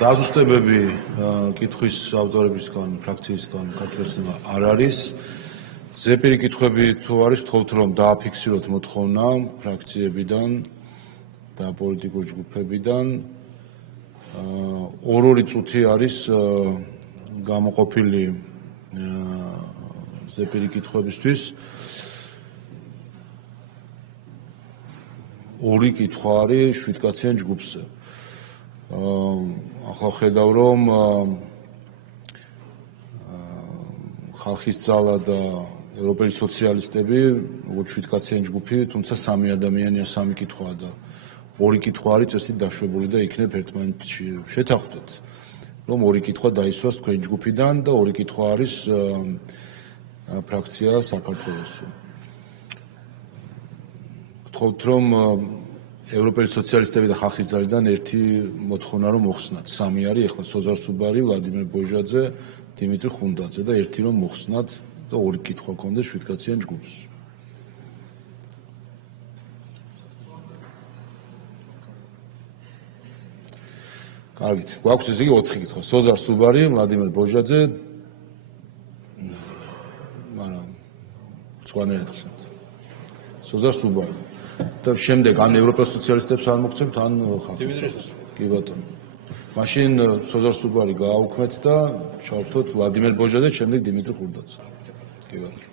დაზუსტებები კითხვის ავტორებისგან, ფრაქციისგან ქართველებმა არ არის. ზეპირი კითხვები თუ არის, ვთხოვთ რომ დააფიქსიროთ მოთხოვნა ფრაქციებიდან და პოლიტიკურ ჯგუფებიდან. ორი წუთი არის გამოყოფილი ზეპირი კითხვებისთვის. ორი კითხვა არის 7 კაციან ჯგუფზე. ახლა ხედავ რომ ხალხის ძალა და ევროპელი სოციალისტები როგორც 7 კაციან ჯგუფი, თუმცა 3 ადამიანია, 3 კითხვაა და ორი კითხვა არის წესით დაშვებული და იქნებ ერთმანეთში შეთანხმდეთ, რომ ორი კითხვა დაისვას თქვენ ჯგუფიდან და ორი კითხვა არის ფრაქცია საქართველოსი. გთხოვთ რომ ევროპელი სოციალისტები და ხალხის ძალიდან ერთი მოთხოვნა რომ მოხსნათ. 3 არის ახლა სოზარ სუბარი, ვლადიმერ ბოჟაძე, დიმიტრი ხუნდაძე და ერთი რომ მოხსნათ და ორი კითხვა ქონდეს 7 კაციან ჯგუფს. კარგით, გვაქვს ესე იგი 4 კითხვა. სოზარ სუბარი, ვლადიმერ ბოჟაძე, მაგრამ სხვანაირად ხსნათ. სოზარ სუბარი. და შემდეგ ან ევროპელ სოციალისტებს არ მოგცემთ, ან ხალხს. კი ბატონო. მაშინ სოზარ სუბარი გააუქმეთ და ჩავთოთ ვლადიმერ ბოჟაძე, შემდეგ დიმიტრი ხურდაძე. კი ბატონო.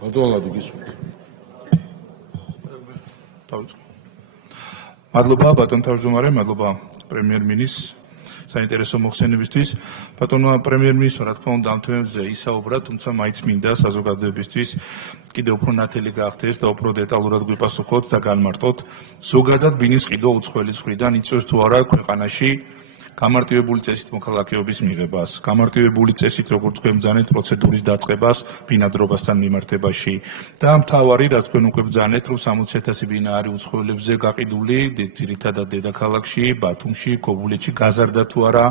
ბატონო გისურვებთ. მადლობა ბატონ თავმჯდომარე, მადლობა პრემიერ-მინისტრს საინტერესო მოხსენებისთვის. ბატონო პრემიერ-მინისტრმა რა თქმა უნდა ამ თემებზე ისაუბრა, თუმცა მაინც მინდა საზოგადოებისთვის კიდევ უფრო ნათელი გახდეს და უფრო დეტალურად გვიპასუხოთ და განმარტოთ. ზოგადად ბინის ყიდვა უცხოელის მხრიდან იწევს თუ არა ქვეყანაში გამარტივებული წესით მოქალაქეობის მიღებას, გამარტივებული წესით როგორც თქვენ ბრძანეთ პროცედურის დაწყებას ბინადრობასთან მიმართებაში და მთავარი რაც თქვენ უკვე ბრძანეთ რომ 60,000 ბინა არის უცხოელებზე გაყიდული ძირითადად დედაქალაქში, ბათუმში, ქობულეთში გაზარდა თუ არა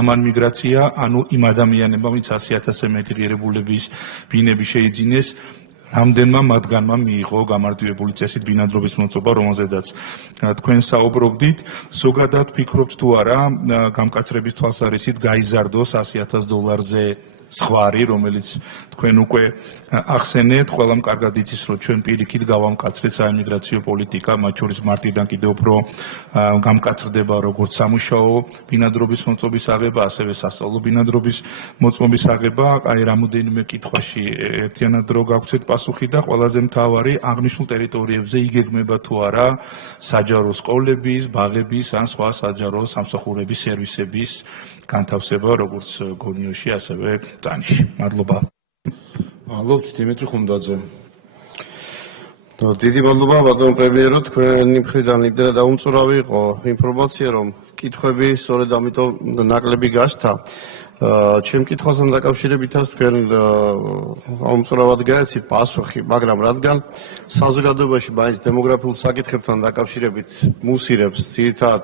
ამან მიგრაცია, ანუ იმ ადამიანებმა ვინც 100,000-ზე მეტი ღირებულების ბინები შეიძინეს რამდენმა მათგანმა მიიღო გამარტივებული წესით ბინადრობის მოწობა, რომელზედაც თქვენ საუბრობდით. ზოგადად ფიქრობთ თუ არა გამკაცრების თვალსაზრისით გაიზარდოს $100,000-ზე სხვარი, რომელიც თქვენ უკვე ახსენეთ, ყველამ კარგად იცის, რომ ჩვენ პირიქით გავამკაცრეთ საიმიგრაციო პოლიტიკა, მათ შორის მარტიდან კიდევ უფრო გამკაცრდება როგორც სამუშაო ბინადრობის მოწობის აღება, ასევე სასწავლო ბინადრობის მოწმობის აღება. აი რამოდენიმე კითხვაში ერთიანად რო გავცეთ პასუხი და ყველაზე მთავარი აღნიშნულ ტერიტორიებზე იგეგმება თუ არა საჯარო სკოლების, ბაღების ან სხვა საჯარო სამსახურების სერვისების განთავსება როგორც გონიოში, ასევე წანიში. მადლობა. მადლობთ დიმიტრი ხუნდაძე. დიდი მადლობა ბატონ პრემიერო, თქვენი მხრიდან იმდენად დაუმწურავი იყო ინფორმაცია, რომ კითხვები სწორედ ამიტომ ნაკლები გაშთა. ჩემ კითხვასთან დაკავშირებითაც თქვენ აუმწურავად გაეცით პასუხი, მაგრამ რადგან საზოგადოებაში მაინც დემოგრაფიულ საკითხებთან დაკავშირებით მუსირებს ძირითადად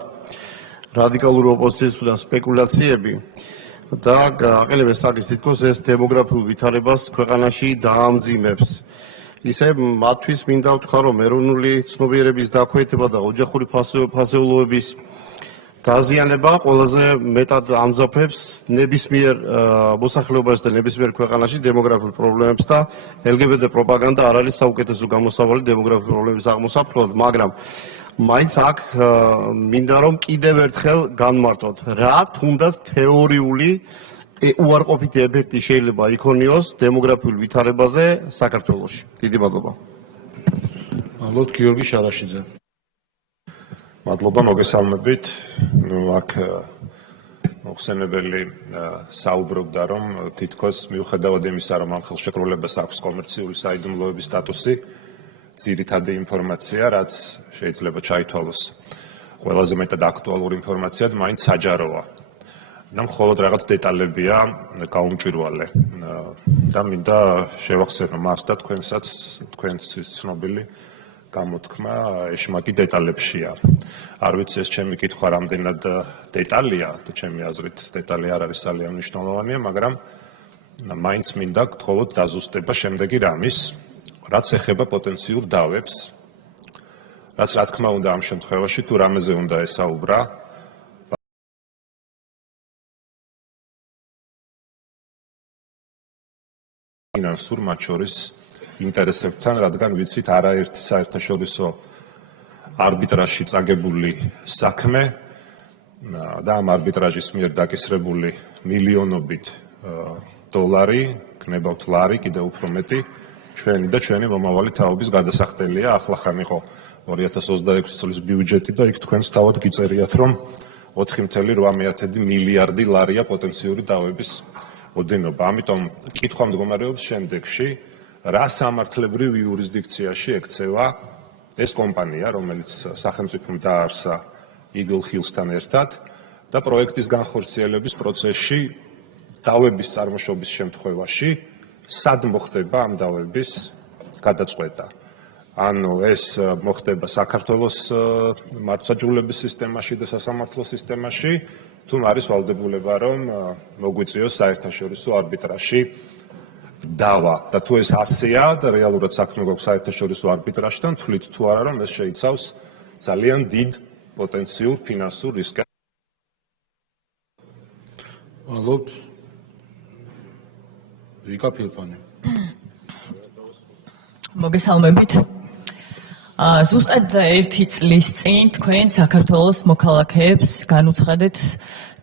რადიკალური ოპოზიციის მხრიდან სპეკულაციები და აყენებს საკითხს, თითქოს ეს დემოგრაფიულ ვითარებას ქვეყანაში დაამძიმებს. ისე მათთვის მინდა ვთქვა, რომ ეროვნული ცნობიერების დაქვეითება და ოჯახური ფასეულობების დაზიანება ყველაზე მეტად ამძაფრებს ნებისმიერ მოსახლეობას და ნებისმიერ ქვეყანაში დემოგრაფიულ პრობლემებს და LGBT პროპაგანდა არ არის საუკეთესო გამოსავალი დემოგრაფიულ პრობლემების აღმოსაფრთხებლად, მაგრამ მაინც აქ მინდა რომ კიდევ ერთხელ განმარტოთ, რა თუნდაც თეორიული უარყოფითი ეფექტი შეიძლება იქონიოს დემოგრაფიულ ვითარებაზე საქართველოში. დიდი მადლობა. მადლობთ გიორგი შარაშიძე. მადლობა მოგესალმებით. აქ მოხსენებელი საუბრობდა რომ თითქოს მიუხედავად იმისა რომ ამ ხელშეკრულებას აქვს კომერციული საიდუმლოების სტატუსი, ძირითადი ინფორმაცია, რაც შეიძლება ჩაითვალოს ყველაზე მეტად აქტუალური ინფორმაციად, მაინც საჯაროა. და მხოლოდ რაღაც დეტალებია გაუმჭვირვალე. და მინდა შევახსენო მას და თქვენსაც, თქვენს ცნობილი გამოთქმა ეშმაკი დეტალებშია. არ ვიცი ეს ჩემი კითხვა რამდენად დეტალია, თუ ჩემი აზრით დეტალი არ არის ძალიან მნიშვნელოვანია, მაგრამ მაინც მინდა გთხოვოთ დაზუსტება შემდეგი რამის, რაც ეხება პოტენციურ დავებს, რაც რა თქმა უნდა ამ შემთხვევაში თუ რამეზე უნდა ესაუბრა, ფინანსურ მათ შორის ინტერესებთან, რადგან ვიცით არაერთი საერთაშორისო არბიტრაჟში წაგებული საქმე და ამ არბიტრაჟის მიერ დაკისრებული მილიონობით დოლარი, გნებავთ ლარი, კიდევ უფრო მეტი ჩვენი და ჩვენი მომავალი თაობის გადასახდელია. ახლახან იყო 2026 წლის ბიუჯეტი და იქ თქვენს თავად გიწერიათ, რომ 4.8 მილიარდი ლარია პოტენციური დავების ოდენობა. ამიტომ კითხვა მდგომარეობს შემდეგში, რა სამართლებრივ იურისდიქციაში ექცევა ეს კომპანია, რომელიც სახელმწიფომ დააარსა Eagle Hills-თან ერთად და პროექტის განხორციელების პროცესში დავების წარმოშობის შემთხვევაში სად მოხდება ამ დავების გადაწყვეტა. ანუ ეს მოხდება საქართველოს მართლმსაჯულების სისტემაში და სასამართლო სისტემაში, თუ არის ვალდებულება, რომ მოგვიწიოს საერთაშორისო არბიტრაჟში დავა და თუ ეს ასეა და რეალურად საქმე გვაქვს საერთაშორისო არბიტრაჟთან, თვლით თუ არა, რომ ეს შეიცავს ძალიან დიდ პოტენციურ ფინანსურ რისკს. მადლობთ. ვიკა ფილფანი. მოგესალმებით. ზუსტად 1 წლის წინ თქვენ საქართველოს მოქალაქეებს განუცხადეთ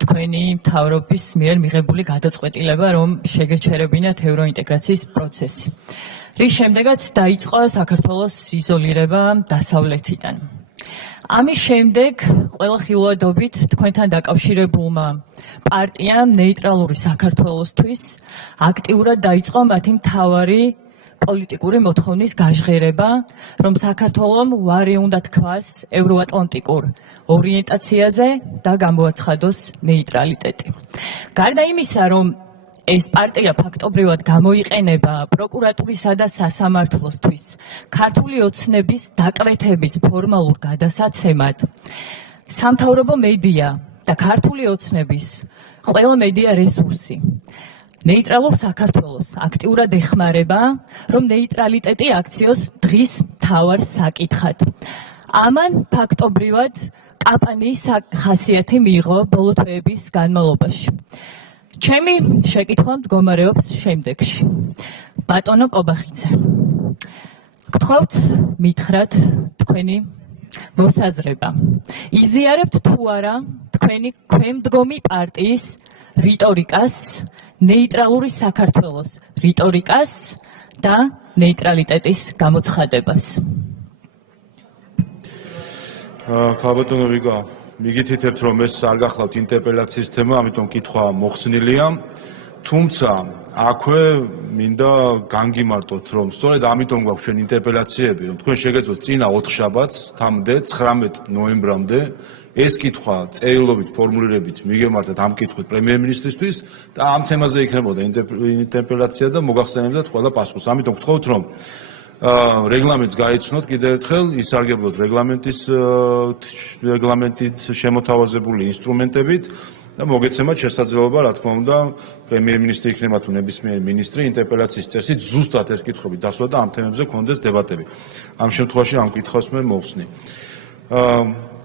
თქვენი მთავრობის მიერ მიღებული გადაწყვეტილება, რომ შეგეჩერებინათ ევროინტეგრაციის პროცესი. რის შემდეგაც დაიწყო საქართველოს იზოლირება დასავლეთიდან. ამის შემდეგ ყველა ხილვადობით თქვენთან დაკავშირებულმა პარტიამ ნეიტრალური საქართველოსთვის აქტიურად დაიწყო მათი მთავარი პოლიტიკური მოთხოვნის გაჟღერება, რომ საქართველომ უარი უნდა თქვას ევროატლანტიკურ ორიენტაციაზე და გამოაცხადოს ნეიტრალიტეტი. გარდა იმისა, რომ ეს პარტია ფაქტობრივად გამოიყენება პროკურატურისა და სასამართლოსთვის ქართული ოცნების დაკვეთების ფორმალურ გადასაცემად, სამთავრობო მედია და ქართული ოცნების ყველა მედია რესურსი ნეიტრალურ საქართველოს აქტიურად ეხმარება, რომ ნეიტრალიტეტი აქციოს დღის მთავარ საკითხად. ამან ფაქტობრივად კამპანიის ხასიათი მიიღო ბოლო თვეების განმავლობაში. ჩემი შეკითხვა მდგომარეობს შემდეგში. ბატონო კობახიძე, გთხოვთ მითხრათ თქვენი მოსაზრება. იზიარებთ თუ არა თქვენი ქვემდგომი პარტიის რიტორიკას, ნეიტრალური საქართველოს რიტორიკას და ნეიტრალიტეტის გამოცხადებას. ქალბატონო ვიკა, მიგითითებთ, რომ ეს არ გახლავთ ინტერპელაციის თემა, ამიტომ კითხვა მოხსნილია. თუმცა აქვე მინდა განგიმარტოთ, რომ სწორედ ამიტომ გვაქვს ჩვენ ინტერპელაციები, რომ თქვენ შეგეძლოთ წინა 4 შაბათს, თამდე 19 ნოემბრამდე ეს კითხვა წერილობით ფორმულირებით მიგემართათ ამ კითხვით პრემიერ-მინისტრისთვის და ამ თემაზე იქნებოდა ინტერპელაცია და მოგახსენებდათ ყველა პასუხს. ამიტომ გთხოვთ, რომ რეგლამენტს გაიცნოთ კიდევ ერთხელ, ისარგებლოთ რეგლამენტით შემოთავაზებული ინსტრუმენტებით და მოგეცემათ შესაძლებლობა, რა თქმა უნდა, პრემიერ-მინისტრი იქნება თუ ნებისმიერი მინისტრი ინტერპელაციის წესით ზუსტად ეს კითხვები დასვა და ამ თემებზე გქონდეს დებატები. ამ შემთხვევაში ამ კითხვას მე მოვხსნი.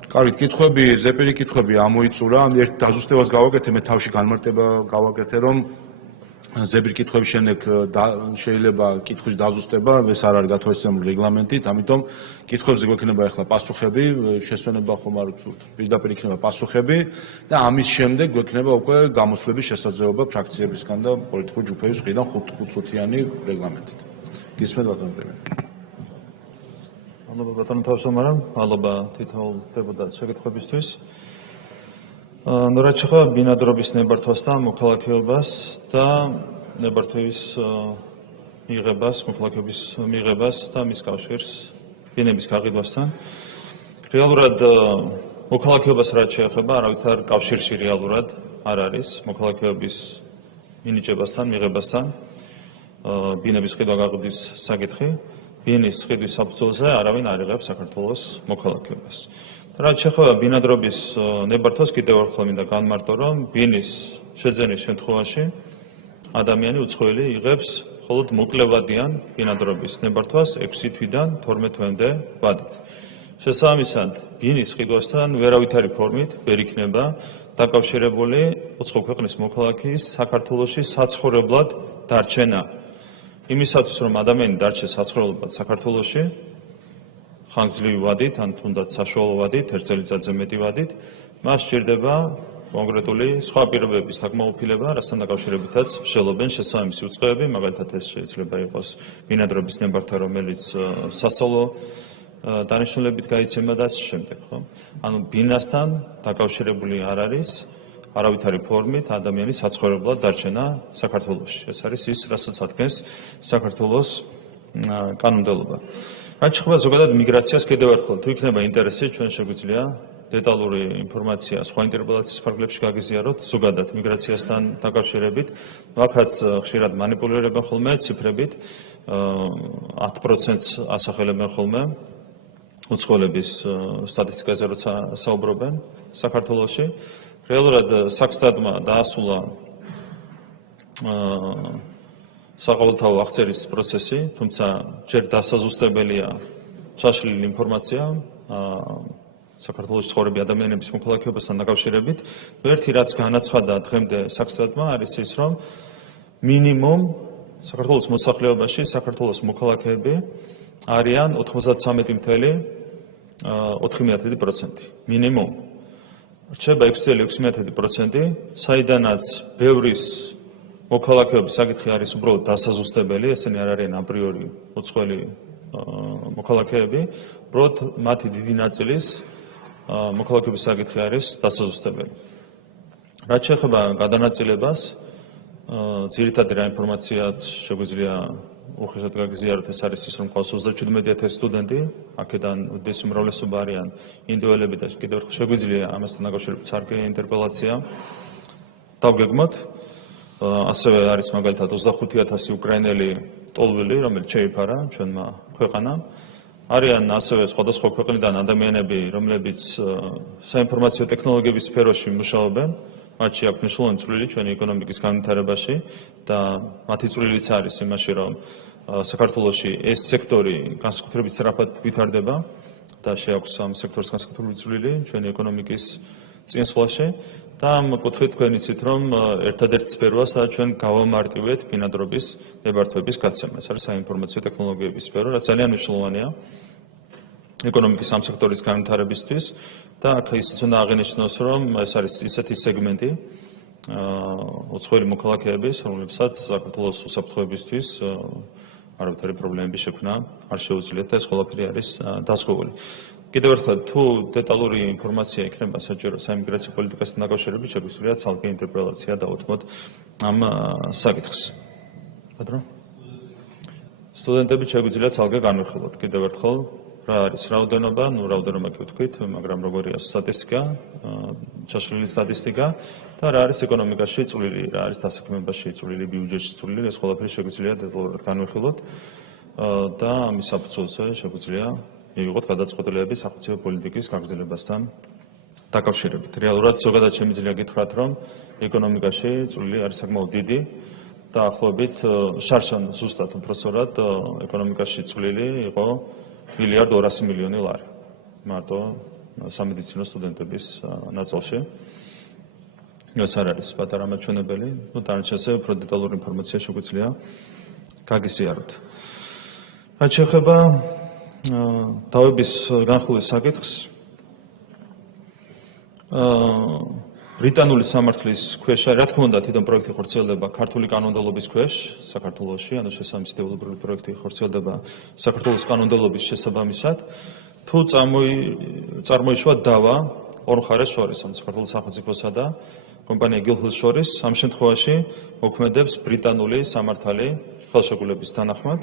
კარგი, კითხვები, ზეპირი კითხვები ამოიწურა. ერთ დაზუსტებას გავაკეთე, მე თავში განმარტება გავაკეთე, რომ ზეპირი კითხვების შემდეგ შეიძლება კითხვის დაზუსტება, ეს არ არის გათვალისწინებული რეგლამენტით, ამიტომ კითხვებზე გვექნება ახლა პასუხები, შესვენება ხომ არ გსურთ. პირდაპირ იქნება პასუხები და ამის შემდეგ გვექნება უკვე გამოსვლების შესაძლებლობა ფრაქციებისგან და პოლიტიკური ჯგუფების მხრიდან 5-წუთიანი რეგლამენტით. გისმენთ ბატონო პრემიერ. მადლობა ბატონო თავმჯდომარე, მადლობა თითოეულ დეპუტატს შეკითხვებისთვის. რაც შეეხება ბინადრობის ნებართვას და მოქალაქეობას და ნებართვების მიღებას, მოქალაქეობის მიღებას და მის კავშირს ბინების გაყიდვასთან. რეალურად მოქალაქეობას რაც შეეხება, არავითარ კავშირში რეალურად არ არის მოქალაქეობის მინიჭებასთან, მიღებასთან, ბინების ყიდვა-გაყიდვის საკითხი. ბინის ყიდვის საფუძველზე არავინ არ იღებს საქართველოს მოქალაქეობას. რაც შეეხება ბინადრობის ნებართვას, კიდევ ერთხელ მინდა განმარტო, რომ ბინის შეძენის შემთხვევაში ადამიანი უცხოელი იღებს მხოლოდ მოკლევადიან ბინადრობის ნებართვას 6 თვიდან 12 თვემდე ვადით. შესაბამისად, ბინის ყიდვასთან ვერავითარი ფორმით ვერ იქნება დაკავშირებული უცხო ქვეყნის მოქალაქის საქართველოში საცხოვრებლად დარჩენა. იმისათვის, რომ ადამიანი დარჩეს საცხოვრებლად საქართველოში, ხანგრძლივი ვადით, ან თუნდაც საშუალო ვადით, 1 წელიწადზე მეტი ვადით, მას სჭირდება კონკრეტული სხვა პირობების საკმაყოფილება, რასთან დაკავშირებითაც მსჯელობენ შესაბამისი უწყებები, მაგალითად ეს შეიძლება იყოს ბინადრობის ნებართვა, რომელიც სასწავლო დანიშნულებით გაიცემა და ასე შემდეგ, ხო? ანუ ბინასთან დაკავშირებული არ არის არავითარი ფორმით ადამიანის საცხოვრებლად დარჩენა საქართველოში. ეს არის ის, რასაც ადგენს საქართველოს კანონმდებლობა. რაც შეეხება ზოგადად მიგრაციას, კიდევ ერთხელ, თუ იქნება ინტერესი, ჩვენ შეგვიძლია დეტალური ინფორმაცია სხვა ინტერპელაციის ფარგლებში გაგიზიაროთ ზოგადად მიგრაციასთან დაკავშირებით. აქაც ხშირად მანიპულირებენ ხოლმე ციფრებით, 10%-ს ასახელებენ ხოლმე უცხოელების სტატისტიკაზე როცა საუბრობენ საქართველოში. რეალურად საქსტატმა დაასრულა საყოველთაო აღწერის პროცესი, თუმცა ჯერ დასაზუსტებელია ჩაშლილი ინფორმაცია საქართველოს ცხოვრები ადამიანების მოქალაქეობასთან დაკავშირებით. ერთი რაც განაცხადა დღემდე საქსტატმა არის ის, რომ მინიმუმ საქართველოს მოსახლეობაში საქართველოს მოქალაქეები არიან 93.4%. მინიმუმ. რჩება 6.6%, საიდანაც ბევრის მოქალაქეობის საკითხი არის უბრალოდ დასაზუსტებელი, ესენი არ არიან აპრიორი უცხოელი მოქალაქეები, უბრალოდ მათი დიდი ნაწილის მოქალაქეობის საკითხი არის დასაზუსტებელი. რაც შეეხება გადანაწილებას, ძირითადი რა ინფორმაციაც შეგვიძლია უხეშად გაგიზიაროთ, ეს არის ის, რომ ყავს 37,000 სტუდენტი, აქედან უდიდესი უმრავლესობა არიან ინდოელები და კიდევ ერთხელ შეგვიძლია ამასთან დაკავშირებით სარგე ინტერპელაცია დავგეგმოთ. ასევე არის მაგალითად 25,000 უკრაინელი ტოლვილი, რომელიც შეიფარა ჩვენმა ქვეყანამ. არიან ასევე სხვადასხვა ქვეყნიდან ადამიანები, რომლებიც საინფორმაციო ტექნოლოგიების სფეროში მუშაობენ, მათში აქვს მნიშვნელოვანი წვლილი ჩვენი ეკონომიკის განვითარებაში და მათი წვლილიც არის იმაში, რომ საქართველოში ეს სექტორი განსაკუთრებით სწრაფად ვითარდება და შეაქვს ამ სექტორის განსაკუთრებული წვლილი ჩვენი ეკონომიკის წინსვლაში და ამ კუთხით თქვენ იცით, რომ ერთადერთი სფეროა, სადაც ჩვენ გავამარტივეთ ბინადრობის ნებართვების გაცემა. ეს არის საინფორმაციო ტექნოლოგიების სფერო, რაც ძალიან მნიშვნელოვანია ეკონომიკის ამ სექტორის განვითარებისთვის და აქ ისიც უნდა აღინიშნოს, რომ ეს არის ისეთი სეგმენტი უცხოელი მოქალაქეების, რომლებსაც საქართველოს უსაფრთხოებისთვის არავითარი პრობლემები შექმნა არ შეუძლიათ და ეს ყველაფერი არის დასრულებული. კიდევ ერთხელ, თუ დეტალური ინფორმაცია იქნება საჭირო საიმიგრაციო პოლიტიკასთან დაკავშირებით, შეგვიძლია ცალკე ინტერპელაცია დავუთმოთ ამ საკითხს. ბატონო? სტუდენტები შეგვიძლია ცალკე განვიხილოთ. კიდევ ერთხელ, რა არის რაოდენობა, რაოდენობა კი ვთქვით, მაგრამ როგორია სტატისტიკა, ჩაშლილი სტატისტიკა და რა არის ეკონომიკაში წვლილი, რა არის დასაქმებაში წვლილი, ბიუჯეტში წვლილი, ეს ყველაფერი შეგვიძლია დეტალურად განვიხილოთ და ამის საფუძველზე შეგვიძლია მივიღოთ გადაწყვეტილებები სახელმწიფო პოლიტიკის გაგრძელებასთან დაკავშირებით. რეალურად ზოგადად შემიძლია გითხრათ, რომ ეკონომიკაში წვლილი არის საკმაოდ დიდი და ახლობით შარშან ზუსტად უпроსორად ეკონომიკაში წვლილი იყო 1,2 მილიონი ლარი. მარტო სამედიცინო სტუდენტების ნაწილში. ეს არ არის პატარა მაჩვენებელი, დანარჩენზე უფრო დეტალური ინფორმაცია შეგვიძლია გაგიზიაროთ. რაც შეეხება დავების განხილვის საკითხს, ბრიტანული სამართლის ქვეშ, რა თქმა უნდა, თვითონ პროექტი ხორციელდება ქართული კანონმდებლობის ქვეშ საქართველოში, ანუ შესაბამისი დეველოპერული პროექტი ხორციელდება საქართველოს კანონმდებლობის შესაბამისად. თუ წარმოიშვა დავა ორ მხარეს შორის, ანუ საქართველოს სახელმწიფოსა და კომპანია გილჰილს შორის, ამ შემთხვევაში მოქმედებს ბრიტანული სამართალი ხელშეკრულების თანახმად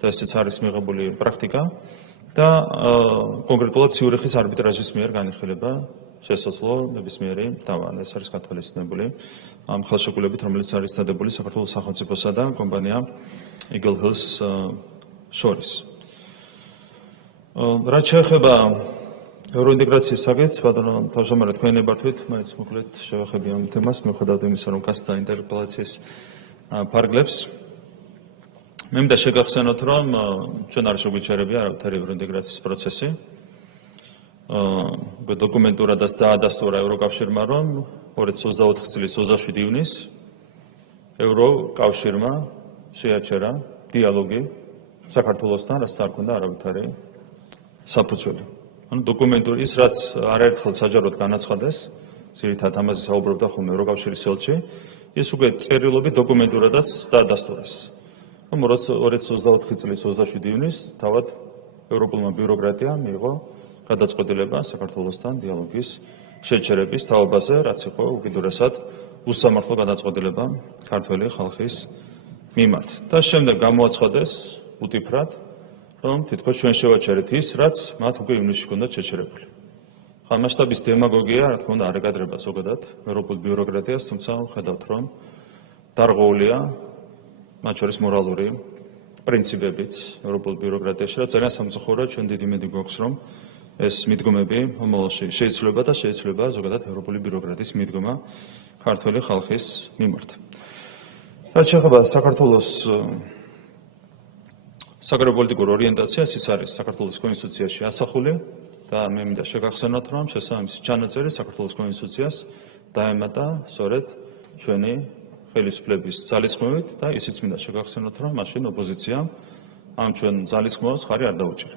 და ესეც არის მიღებული პრაქტიკა და კონკრეტულად ციურიხის არბიტრაჟის მიერ განიხილება შესაძლო ნებისმიერი დავა. ეს არის გათვალისწინებული ამ ხელშეკრულებით, რომელიც არის დადებული საქართველოს სახელმწიფოსა და კომპანია Eagle Hills შორის. რაც შეეხება ევროინტეგრაციის საკითხს, ბატონო თავმჯდომარე, თქვენი ნებართვით, მაინც მოკლედ შევეხები ამ თემას, მიუხედავად იმისა, რომ გასცდა ინტერპელაციის ფარგლებს. მე მინდა შეგახსენოთ, რომ ჩვენ არ შეგვიჩერებია არავითარი ევროინტეგრაციის პროცესი. დოკუმენტურადაც დაადასტურა ევროკავშირმა, რომ 2024 წლის 27 ივნისს ევროკავშირმა შეაჩერა დიალოგი საქართველოსთან, რაც არ ქონდა არავითარი საფუძველი. ანუ დოკუმენტური ის, რაც არაერთხელ საჯაროდ განაცხადეს, ძირითადად ამაზე საუბრობდა ხოლმე ევროკავშირის ელჩი, ის უკვე წერილობით დოკუმენტურადაც დაადასტურეს. რომ 2024 წლის 27 ივნისს თავად ევროპულმა ბიუროკრატიამ მიიღო გადაწყვეტილება საქართველოსთან დიალოგის შეჩერების თაობაზე, რაც იყო უკიდურესად უსამართლო გადაწყვეტილება ქართველი ხალხის მიმართ. და შემდეგ გამოაცხადეს უტიფრად, რომ თითქოს ჩვენ შევაჩერეთ ის, რაც მათ უკვე ივნისში ჰქონდათ შეჩერებული. ხა მასშტაბის დემაგოგია, რა თქმა უნდა, არ ეკადრება ზოგადად ევროპულ ბიუროკრატიას, თუმცა ხედავთ, რომ დარღვეულია მათ შორის მორალური პრინციპებიც ევროპულ ბიუროკრატიაში, რაც ძალიან სამწუხაროა, ჩვენ დიდი იმედი გვაქვს, რომ ეს მიდგომები მომავალში შეიცვლება და შეიცვლება ზოგადად ევროპული ბიუროკრატიის მიდგომა ქართველი ხალხის მიმართ. რაც შეეხება საქართველოს საგარეო პოლიტიკურ ორიენტაციას, ის არის საქართველოს კონსტიტუციაში ასახული და მე მინდა შეგახსენოთ, რომ შესაბამისი ჩანაწერი საქართველოს კონსტიტუციას დაემატა სწორედ ჩვენი ხელისუფლების ძალისხმევით და ისიც მინდა შეგახსენოთ, რომ მაშინ ოპოზიციამ ამ ჩვენ ძალისხმევას ხარი არ დაუჭირა.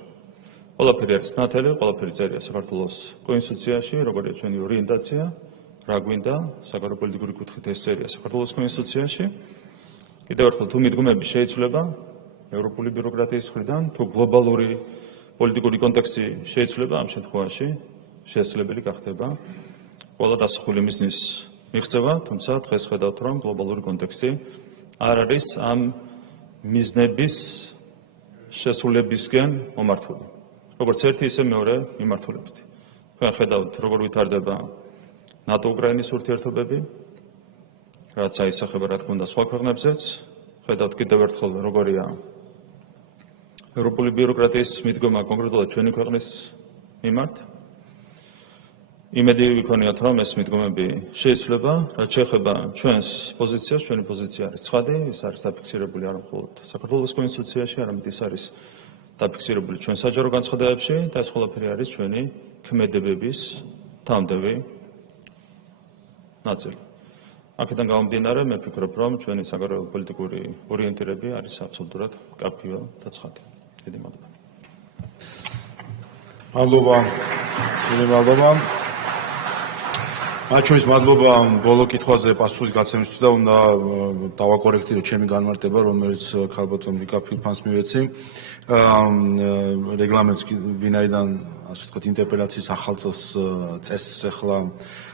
ყველაფერი არის ნათელი, ყველაფერი წერია საქართველოს კონსტიტუციაში, როგორია ჩვენი ორიენტაცია, რა გვინდა საგარეო პოლიტიკური კუთხით ეს წერია საქართველოს კონსტიტუციაში. კიდევ ერთხელ თუ მიდგომები შეიცვლება ევროპული ბიუროკრატიის მხრიდან, თუ გლობალური პოლიტიკური კონტექსტი შეიცვლება, ამ შემთხვევაში შესაძლებელი გახდება ყველა დასახული მიზნის მიღწევა, თუმცა დღეს ხედავთ, რომ გლობალური კონტექსტი არ არის ამ მიზნების შესრულებისკენ მომართული. როგორც ერთი, ისე მეორე მიმართულებით. თქვენ ხედავთ, როგორ ვითარდება ნატო-უკრაინის ურთიერთობები, რაც აისახება, რა თქმა უნდა, სხვა ქვეყნებზეც. ხედავთ კიდევ ერთხელ, როგორია ევროპული ბიუროკრატიის მიდგომა კონკრეტულად ჩვენი ქვეყნის მიმართ. იმედი ვიქონიათ, რომ ეს მიდგომები შეიცვლება, რაც შეეხება ჩვენს პოზიციას, ჩვენი პოზიცია არის ცხადი, ის არის დაფიქსირებული არა მხოლოდ საქართველოს კონსტიტუციაში, არამედ ის არის დაფიქსირებული ჩვენ საჯარო განცხადებებში და ეს ყველაფერი არის ჩვენი ქმედებების თანმდევი ნაწილი. აქედან გამომდინარე, მე ვფიქრობ, რომ ჩვენი საგარეო პოლიტიკური ორიენტირება არის აბსოლუტურად კაფიო და ცხადი. დიდი მადლობა. მადლობა. დიდი მადლობა. აჩვენის მადლობა ბოლო კითხვაზე პასუხის გაცემისთვის და უნდა დავაკორექტირო ჩემი განმარტება, რომელიც ქალბატონ მიკაფილფანს მივეცი. რეგლამენტს ვინაიდან ასე ვთქვათ ინტერპელაციის ახალ წესს ახლა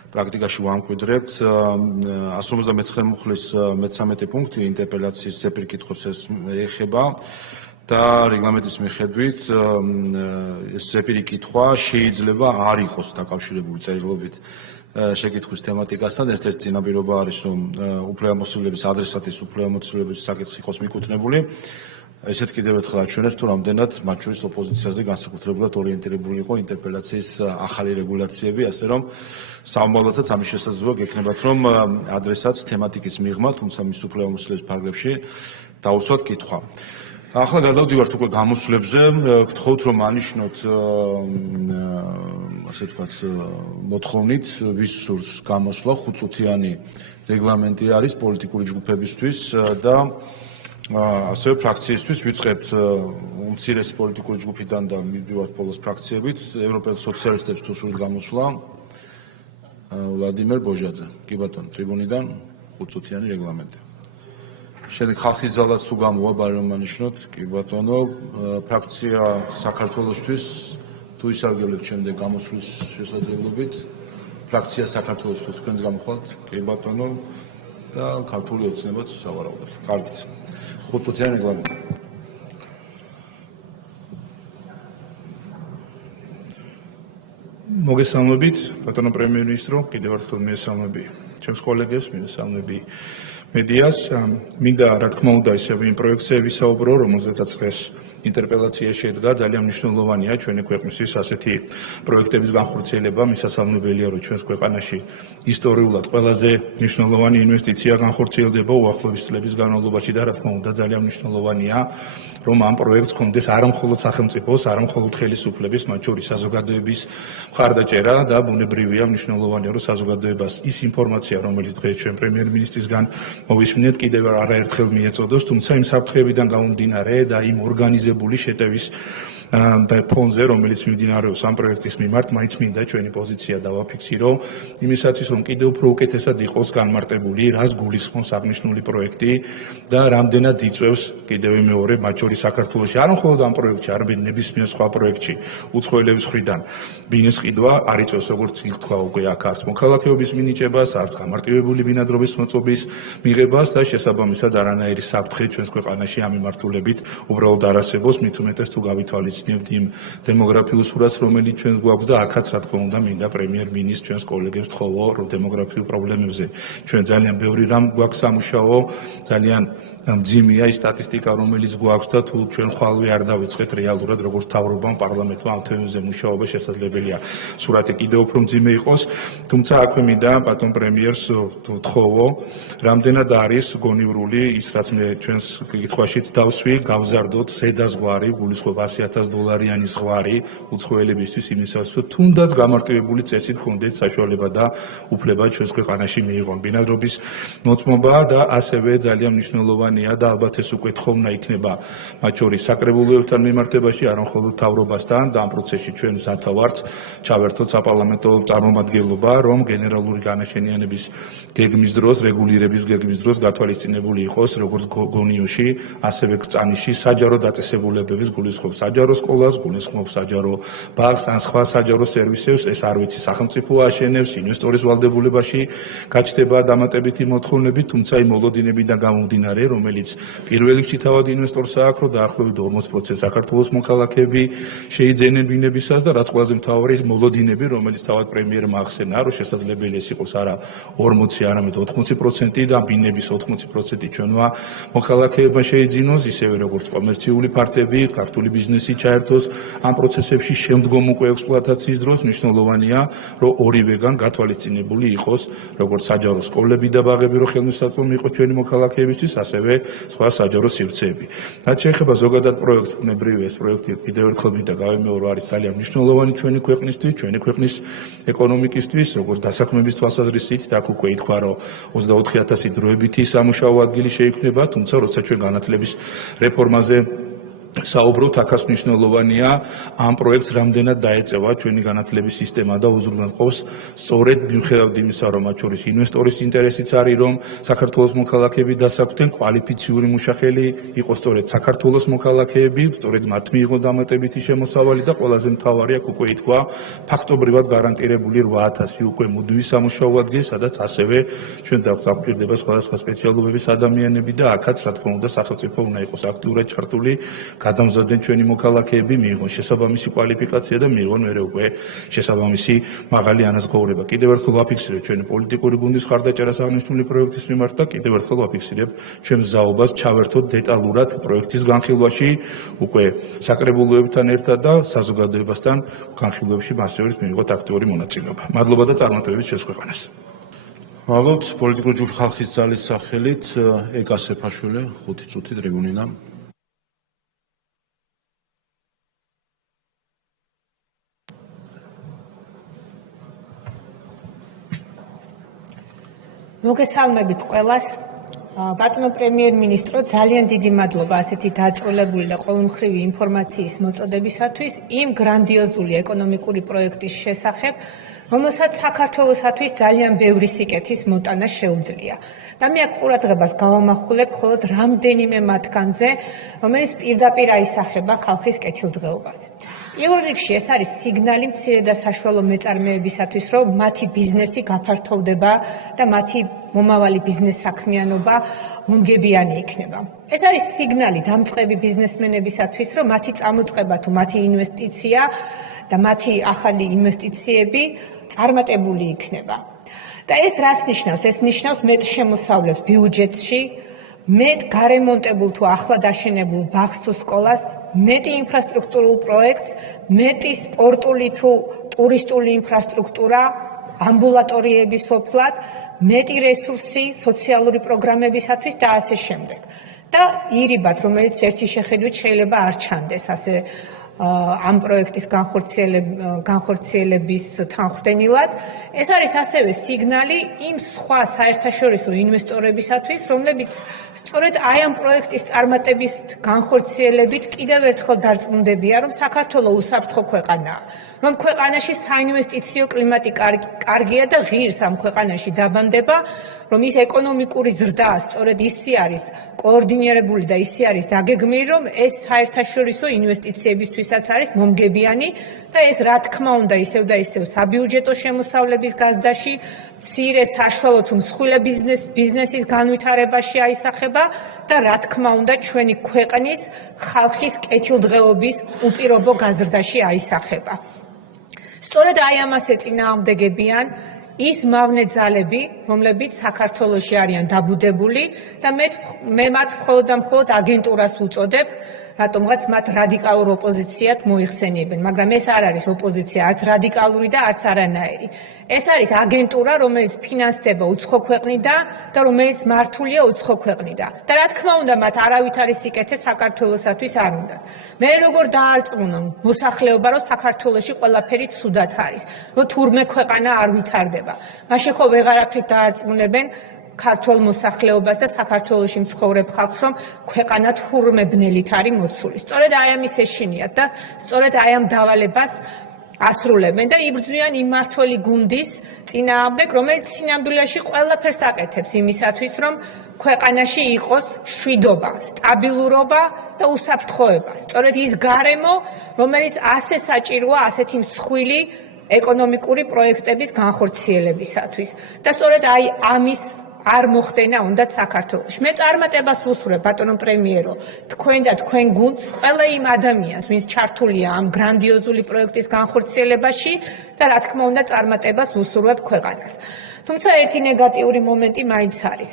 პრაქტიკაში ვამკვიდრებთ 159 მუხლის 13 პუნქტი ინტერპელაციის ზეპირ კითხვებს ეხება და რეგლამენტის მიხედვით ეს ზეპირი კითხვა შეიძლება არ იყოს დაკავშირებული წერილობით შეკითხვის თემატიკასთან. ერთ-ერთი წინაპირობა არის, რომ უფლებამოსილების ადრესატის უფლებამოსილების საკითხი იყოს მიკუთვნებული. ესეც კიდევ ერთხელ აჩვენებს, თუ რამდენად მათ შორის ოპოზიციაზე განსაკუთრებულად ორიენტირებული იყო ინტერპელაციის ახალი რეგულაციები, ასე რომ საომალოდაც ამის შესაძლებლობა გექნებათ, რომ ადრესატს თემატიკის მიღმა, თუმცა მის უფლებამოსილების ფარგლებში დაუსვათ კითხვა. ახლა გადავდივართ უკვე გამოსვლებზე, გთხოვთ რომ ანიშნოთ ასე ვთქვათ მოთხოვნით ვის სურს გამოსვლა 5-წუთიანი რეგლამენტი არის პოლიტიკური ჯგუფებისთვის და ასევე ფრაქციისთვის ვიწყებთ უმცირეს პოლიტიკური ჯგუფიდან და მივდივართ ბოლოს ფრაქციებით ევროპელ სოციალისტებს თუ სურთ გამოსვლა ვლადიმერ ბოჟაძე. კი ბატონო, ტრიბუნიდან 5-წუთიანი რეგლამენტი. შემდეგ ხალხის ძალაც თუ გამოვა ბარემ ანიშნოთ, კი ბატონო, ფრაქცია საქართველოსთვის თუ ისარგებლეთ შემდეგ გამოსვლის შესაძლებლობით, ფრაქცია საქართველოსთვის თქვენს გამოხვალთ, კი ბატონო და ქართული ოცნებაც სავარაუდოდ. კარგით. 5-წუთიანი რეგლამენტი. მოგესალმებით, ბატონო პრემიერ-მინისტრო, კიდევ ერთხელ მიესალმები ჩემს კოლეგებს, მიესალმები მედიას. მინდა რა თქმა უნდა ისევ იმ პროექტზე ვისაუბრო, რომელზედაც დღეს ინტერპელაცია შედგა, ძალიან მნიშვნელოვანია ჩვენი ქვეყნისთვის ასეთი პროექტების განხორციელება, მისასალმებელია, რომ ჩვენს ქვეყანაში ისტორიულად ყველაზე მნიშვნელოვანი ინვესტიცია განხორციელდება უახლოესი წლების განმავლობაში და რა თქმა უნდა ძალიან მნიშვნელოვანია, რომ ამ პროექტს ჰქონდეს არა მხოლოდ სახელმწიფოს, არა მხოლოდ ხელისუფლების, მათ შორის საზოგადოების მხარდაჭერა და ბუნებრივია მნიშვნელოვანია, რომ საზოგადოებას ის ინფორმაცია, რომელიც დღეს ჩვენ პრემიერ-მინისტრისგან მოვისმინეთ, კიდევ არაერთხელ მიეწოდოს, თუმცა იმ საფრთხეებიდან გამომდინარე და იმ ორგანიზებული შეტევის ფონზე, რომელიც მიმდინარეობს ამ პროექტის მიმართ, მაინც მინდა ჩვენი პოზიცია დავაფიქსირო, იმისათვის, რომ კიდევ უფრო უკეთესად იყოს განმარტებული, რას გულისხმობს აღნიშნული პროექტი და რამდენად იწევს კიდევ მეორე, მათ შორის საქართველოში, არ მხოლოდ ამ პროექტში, არამედ ნებისმიერ სხვა პროექტში, უცხოელების მხრიდან ბინის ყიდვა არ იწევს, როგორც თქვა უკვე აქ არც მოქალაქეობის მინიჭებას, არც გამარტივებული ბინადრობის მოწყობის მიღებას და შესაბამისად არანაირი საფრთხე ჩვენს ქვეყანაში ამ მიმართულებით უბრალოდ არ არსებობს, მით უმეტეს თუ გავითვალისწინებთ იმ დემოგრაფიულ სურათს, რომელიც ჩვენს გვაქვს და აქაც რა თქმა უნდა მინდა პრემიერ-მინისტრს ჩვენს კოლეგებს ვთხოვო, რომ დემოგრაფიულ პრობლემებზე ჩვენ ძალიან ბევრი რამ გვაქვს სამუშაო, ძალიან მძიმეა ის სტატისტიკა, რომელიც გვაქვს და თუ ჩვენ ხვალვე არ დავიწყეთ რეალურად როგორც მთავრობამ, პარლამენტმა ამ თემებზე მუშაობა შესაძლებელია სურათი კიდევ უფრო მძიმე იყოს, თუმცა აქვე მინდა ბატონ პრემიერს ვთხოვო, რამდენად არის გონივრული ის, რაც მე ჩვენს კითხვაშიც დავსვი, გავზარდოთ ზედაზღვარი, გულისხმობ $100,000 ზღვარი უცხოელებისთვის იმისათვის, რომ თუნდაც გამარტივებული წესით ჰქონდეთ საშუალება და უფლება ჩვენს ქვეყანაში მიიღონ ბინადრობის მოწმობა და ასევე ძალიან მნიშვნელოვანი და ალბათ ეს უკვე თხოვნა იქნება მათ შორის საკრებულოებთან მიმართებაში, არა მხოლოდ მთავრობასთან და ამ პროცესში ჩვენ მზათა ვართ ჩავერთოთ საპარლამენტო წარმომადგენლობა, რომ გენერალური განაშენიანების გეგმის დროს, რეგულირების გეგმის დროს გათვალისწინებული იყოს როგორც გონიოში, ასევე კრწანიში საჯარო დაწესებულებების გულისხმობ საჯარო სკოლას, გულისხმობ საჯარო ბაღს ან სხვა საჯარო სერვისებს, ეს არ ვიცი სახელმწიფო აშენებს, ინვესტორის ვალდებულებაში გაჩნდება დამატებითი მოთხოვნები, თუმცა იმ მოლოდინებიდან გამომდინარე, რომელიც პირველ რიგში თავად ინვესტორს აქვს, რომ დაახლოებით 40% საქართველოს მოქალაქეები შეიძენენ ბინებისას და რაც ყველაზე მთავარი ის მოლოდინები, რომელიც თავად პრემიერმა ახსენა, რომ შესაძლებელი ეს იყოს არა 40, არამედ 80% და ბინების 80% ჩვენმა მოქალაქეებმა შეიძინოს, ისევე როგორც კომერციული ფარტები, ქართული ბიზნესი ჩაერთოს ამ პროცესებში შემდგომ უკვე ექსპლუატაციის დროს მნიშვნელოვანია, რომ ორივეგან გათვალისწინებული იყოს, როგორც საჯარო სკოლები და ბაღები, რომ ხელმისაწვდომი იყოს ჩვენი მოქალაქეებისთვის, ასევე სხვა საჯარო სივრცეები. რაც შეეხება ზოგადად პროექტს, ბუნებრივია ეს პროექტი კიდევ ერთხელ მინდა გავიმეორო, არის ძალიან მნიშვნელოვანი ჩვენი ქვეყნისთვის, ჩვენი ქვეყნის ეკონომიკისთვის, როგორც დასაქმების თვალსაზრისით, და აქ უკვე ითქვა, რომ 24,000 დროებითი სამუშაო ადგილი შეიქმნება, თუმცა როცა ჩვენ განათლების რეფორმაზე საუბრობთ, აქაც მნიშვნელოვანია ამ პროექტს რამდენად დაეწევა ჩვენი განათლების სისტემა და უზრუნველყოფს სწორედ მიუხედავად იმისა, რომ მათ შორის ინვესტორის ინტერესიც არის, რომ საქართველოს მოქალაქეები დასაქმდნენ, კვალიფიციური მუშახელი იყოს სწორედ საქართველოს მოქალაქეები, სწორედ მათ მიიღონ დამატებითი შემოსავალი და ყველაზე მთავარი აქ უკვე ითქვა, ფაქტობრივად გარანტირებული 8,000 უკვე მუდმივი სამუშაო ადგილი, სადაც ასევე ჩვენ დაგვჭირდება სხვადასხვა სპეციალობების ადამიანები და აქაც რა თქმა უნდა სახელმწიფო უნდა იყოს აქტიურად ჩართული, გადამზადდნენ ჩვენი მოქალაქეები, მიიღონ შესაბამისი კვალიფიკაცია და მიიღონ მერე უკვე შესაბამისი მაღალი ანაზღაურება. კიდევ ერთხელ ვაფიქსირებ ჩვენი პოლიტიკური გუნდის მხარდაჭერას აღნიშნული პროექტის მიმართ და კიდევ ერთხელ ვაფიქსირებ ჩვენ მზაობას ჩავერთოთ დეტალურად პროექტის განხილვაში, უკვე საკრებულოებთან ერთად და საზოგადოებასთან განხილვებში მას შორის მიიღოთ აქტიური მონაწილეობა. მადლობა და წარმატებებით ჩვენს ქვეყანას. მადლობთ პოლიტიკური ჯგუფ ხალხის ძალის სახელით ეკა სეფაშვილი 5 წუთი ტრიბუნიდან. მოგესალმებით ყველას. ბატონო პრემიერ-მინისტრო, ძალიან დიდი მადლობა ასეთი დაწვრილებული და ყოველმხრივი ინფორმაციის მოწოდებისათვის იმ გრანდიოზული ეკონომიკური პროექტის შესახებ, რომელსაც საქართველოსათვის ძალიან ბევრი სიკეთის მოტანა შეუძლია. და მე აქ ყურადღებას გავამახვილებ მხოლოდ რამდენიმე მათგანზე, რომელიც პირდაპირ აისახება ხალხის კეთილდღეობას. პირველ რიგში ეს არის სიგნალი მცირე და საშუალო მეწარმეებისათვის, რომ მათი ბიზნესი გაფართოვდება და მათი მომავალი ბიზნეს საქმიანობა მომგებიანი იქნება. ეს არის სიგნალი დამწყები ბიზნესმენებისათვის, რომ მათი წამოწყება თუ მათი ინვესტიცია და მათი ახალი ინვესტიციები წარმატებული იქნება. და ეს რას ნიშნავს? ეს ნიშნავს მეტ შემოსავლებს ბიუჯეტში, მეტ გარემონტებულ თუ ახლად აშენებულ ბაღს თუ სკოლას, მეტი ინფრასტრუქტურულ პროექტს, მეტი სპორტული თუ ტურისტული ინფრასტრუქტურა, ამბულატორიები სოფლად, მეტი რესურსი სოციალური პროგრამებისათვის და ასე შემდეგ. და ირიბად, რომელიც ერთი შეხედვით შეიძლება არ ჩანდეს ასე ამ პროექტის განხორციელების თანხმდენილად, ეს არის ასევე სიგნალი იმ სხვა საერთაშორისო ინვესტორებისათვის, რომლებიც სწორედ აი ამ პროექტის წარმატების განხორციელებით კიდევ ერთხელ დარწმუნდებიან, რომ საქართველო უსაფრთხო ქვეყანაა, რომ ქვეყანაში საინვესტიციო კლიმატი კარგია და ღირს ამ ქვეყანაში დაბანდება, რომ ის ეკონომიკური ზრდა სწორედ ისე არის კოორდინირებული და ისე არის დაგეგმილი, რომ ეს საერთაშორისო ინვესტიციებისთვისაც არის მომგებიანი და ეს რა თქმა უნდა ისევ და ისევ საბიუჯეტო შემოსავლების გაზრდაში, მცირე საშუალო თუ მსხვილი ბიზნესის განვითარებაში აისახება და რა თქმა უნდა ჩვენი ქვეყნის ხალხის კეთილდღეობის უპირობო გაზრდაში აისახება. სწორედ აი ამას ეწინააღმდეგებიან ის მავნე ძალები, რომლებიც საქართველოში არიან დაბუდებული და მე მათ მხოლოდ და მხოლოდ აგენტურას ვუწოდებ, რატომღაც მათ რადიკალურ ოპოზიციად მოიხსენიებენ, მაგრამ ეს არ არის ოპოზიცია, არც რადიკალური და არც არანაირი. ეს არის აგენტურა, რომელიც ფინანსდება უცხო ქვეყნიდან და რომელიც მართულია უცხო ქვეყნიდან. და რა თქმა უნდა, მათ არავით არის სიკეთე საქართველოსათვის არ უნდათ. მე როგორ დაარწმუნონ მოსახლეობა, რომ საქართველოში ყველაფერი ცუდად არის, რომ თურმე ქვეყანა არ ვითარდება. მაშინ ხო ვეღარაფრით დაარწმუნებენ ქართულ მოსახლეობას და საქართველოში მცხოვრებ ხალხს, რომ ქვეყანა თურმე ბნელით არის მოცული. სწორედ აი ამის ეშინიათ და სწორედ აი ამ დავალებას ასრულებენ და იბრძვიან იმ მართველი გუნდის წინააღმდეგ, რომელიც სინამდვილეში ყველაფერს აკეთებს იმისათვის, რომ ქვეყანაში იყოს მშვიდობა, სტაბილურობა და უსაფრთხოება. სწორედ ის გარემო, რომელიც ასე საჭიროა ასეთი მსხვილი ეკონომიკური პროექტების განხორციელებისათვის. და სწორედ აი ამის არ მოხდენა უნდათ საქართველოში. მე წარმატებას ვუსურვებ, ბატონო პრემიერო, თქვენ და თქვენ გუნდს, ყველა იმ ადამიანს, ვინც ჩართულია ამ გრანდიოზული პროექტის განხორციელებაში და რა თქმა უნდა წარმატებას ვუსურვებ ქვეყანას. თუმცა ერთი ნეგატიური მომენტი მაინც არის.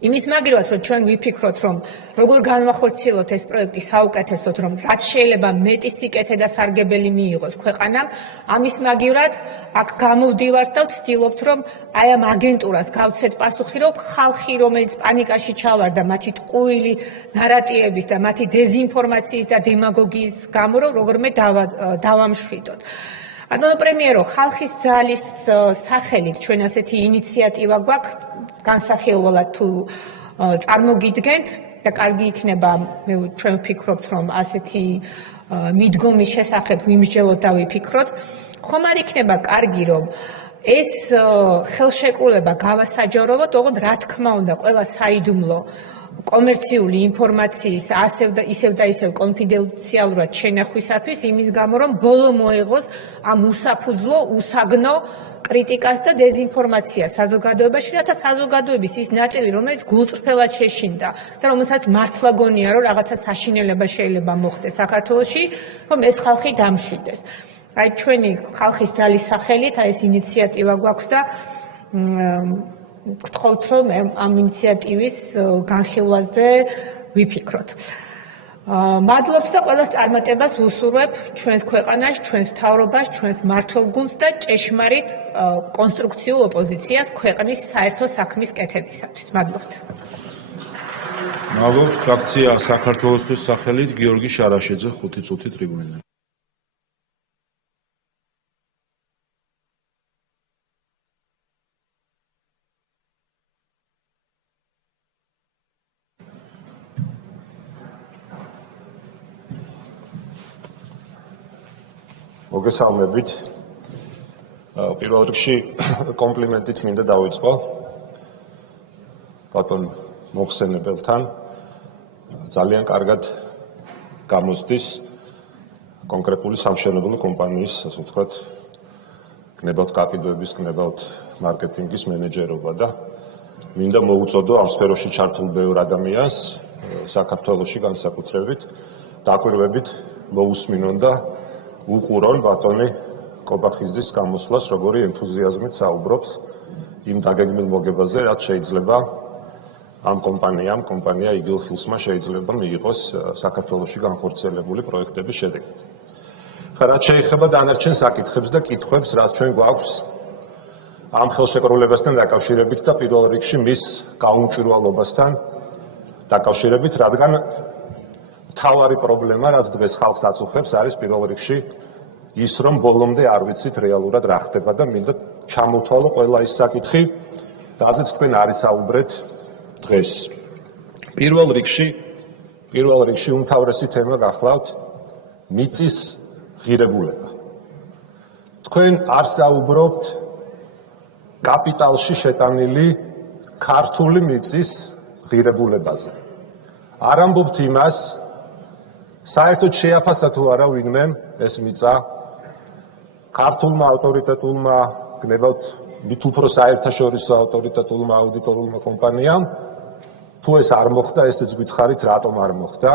იმის მაგივრად, რომ ჩვენ ვიფიქროთ, რომ როგორ განვახორციელოთ ეს პროექტი საუკეთესოდ, რომ რაც შეიძლება მეტი სიკეთე და სარგებელი მიიღოს ქვეყანამ, ამის მაგივრად აქ გამოვდივართ და ვცდილობთ, რომ აი ამ აგენტურას გავცეთ პასუხი, რომ ხალხი, რომელიც პანიკაში ჩავარდა მათი ტყუილი ნარატიების და მათი დეზინფორმაციის და დემაგოგიის გამო, რომ როგორმე დავამშვიდოთ. ბატონო პრემიერო, ხალხის ძალის სახელით ჩვენ ასეთი ინიციატივა გვაქვს განსახილველად თუ წარმოგიდგენთ და კარგი იქნება, ჩვენ ვფიქრობთ, რომ ასეთი მიდგომის შესახებ ვიმსჯელოთ და ვიფიქროთ. ხომ არ იქნება კარგი, რომ ეს ხელშეკრულება გავასაჯაროვოთ, ოღონდ რა თქმა უნდა, ყველა საიდუმლო კომერციული ინფორმაციის ისევ და ისევ კონფიდენციალურად შენახვისათვის, იმის გამო, რომ ბოლო მოეღოს ამ უსაფუძვლო, უსაგნო კრიტიკას და დეზინფორმაციას საზოგადოებაში, რათა საზოგადოების ის ნაწილი, რომელიც გულწრფელად შეშინდა და რომელსაც მართლა გონია, რომ რაღაცა საშინელება შეიძლება მოხდეს საქართველოში, რომ ეს ხალხი დამშვიდეს. აი ჩვენი ხალხის ძალის სახელით აი ეს ინიციატივა გვაქვს და გთხოვთ, რომ ამ ინიციატივის განხილვაზე ვიფიქროთ. მადლობთ და ყველას წარმატებას ვუსურვებ ჩვენს ქვეყანას, ჩვენს მთავრობას, ჩვენს მმართველ გუნდს და ჭეშმარიტ კონსტრუქციულ ოპოზიციას ქვეყნის საერთო საქმის კეთებისათვის. მადლობთ. მადლობთ. ფრაქცია საქართველოსთვის სახელით გიორგი შარაშიძე 5 წუთი ტრიბუნიდან. მოგესალმებით. პირველ რიგში კომპლიმენტით მინდა დავიწყო ბატონ მოხსენებელთან. ძალიან კარგად გამოსდის კონკრეტული სამშენებლო კომპანიის, ასე ვთქვათ, გნებავთ კაპიტლების, გნებავთ მარკეტინგის მენეჯერობა და მინდა მოუწოდო ამ სფეროში ჩართულ ბევრ ადამიანს საქართველოში განსაკუთრებით დაკვირვებით მოусმინონ და უყურონ ბატონი კობახიძის გამოსვლას, როგორი ენთუზიაზმით საუბრობს იმ დაგეგმილ მოგებაზე, რაც შეიძლება ამ კომპანია იგილ ხილსმა შეიძლება მიიღოს საქართველოში განხორციელებული პროექტების შედეგად. რაც შეეხება დანარჩენ საკითხებს და კითხვებს, რაც ჩვენ გვაქვს ამ ხელშეკრულებასთან დაკავშირებით და პირველ რიგში მის გაუმჭვირვალობასთან დაკავშირებით, რადგან მთავარი პრობლემა, რაც დღეს ხალხს აწუხებს, არის პირველ რიგში ის, რომ ბოლომდე არ ვიცით რეალურად რა ხდება და მინდა ჩამოვთვალო ყველა ის საკითხი, რაზეც თქვენ არისაუბრეთ დღეს. პირველ რიგში უმთავრესი თემა გახლავთ მიწის ღირებულება. თქვენ არ საუბრობთ კაპიტალში შეტანილი ქართული მიწის ღირებულებაზე. არ ამბობთ იმას, საერთოდ შეაფასა თუ არა ვინმემ ეს მიწა ქართულმა ავტორიტეტულმა, გნებავთ მით უფრო საერთაშორისო ავტორიტეტულმა აუდიტორულმა კომპანიამ, თუ ეს არ მოხდა, ესეც გითხარით, რატომ არ მოხდა?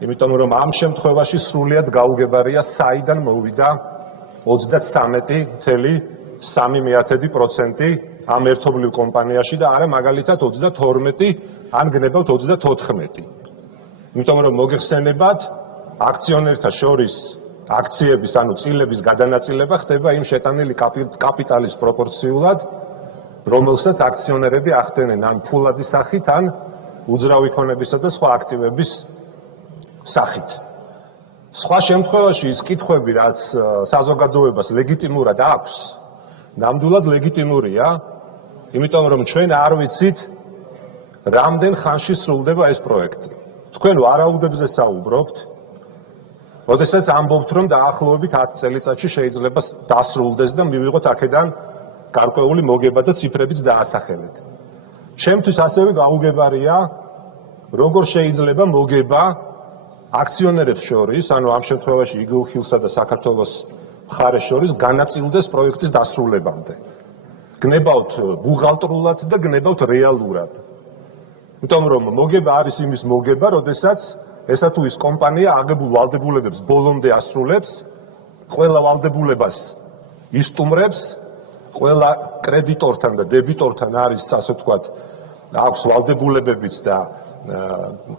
იმიტომ რომ ამ შემთხვევაში სრულიად გაუგებარია, საიდან მოვიდა 33.3% ამ ერთობლივ კომპანიაში და არა მაგალითად 32 ან გნებავთ 34. იმიტომ რომ მოგეხსენებათ, აქციონერთა შორის აქციების, ანუ წილების გადანაწილება ხდება იმ შეტანილი კაპიტალის პროპორციულად, რომელსაც აქციონერები ახდენენ ან ფულადი სახით, ან უძრავი ქონებისა და სხვა აქტივების სახით. სხვა შემთხვევაში ის კითხვები, რაც საზოგადოებას ლეგიტიმურად აქვს, ნამდვილად ლეგიტიმურია, იმიტომ რომ ჩვენ არ ვიცით, რამდენ ხანში სრულდება ეს პროექტი. თქვენ ვარაუდებზე საუბრობთ, როდესაც ამბობთ, რომ დაახლოებით 10 წელიწადში შეიძლება დასრულდეს და მივიღოთ აქედან გარკვეული მოგება და ციფრებიც დაასახელეთ. ჩემთვის ასევე გაუგებარია, როგორ შეიძლება მოგება აქციონერებს შორის, ანუ ამ შემთხვევაში იგივ ხილსა და საქართველოს მხარეს შორის განაწილდეს პროექტის დასრულებამდე. გნებავთ ბუღალტრულად და გნებავთ რეალურად. იმიტომ რომ მოგება არის იმის მოგება, როდესაც ესა თუ ის კომპანია აღებულ ვალდებულებებს ბოლომდე ასრულებს, ყველა ვალდებულებას ისტუმრებს, ყველა კრედიტორთან და დებიტორთან არის, ასე ვთქვათ, აქვს ვალდებულებებიც და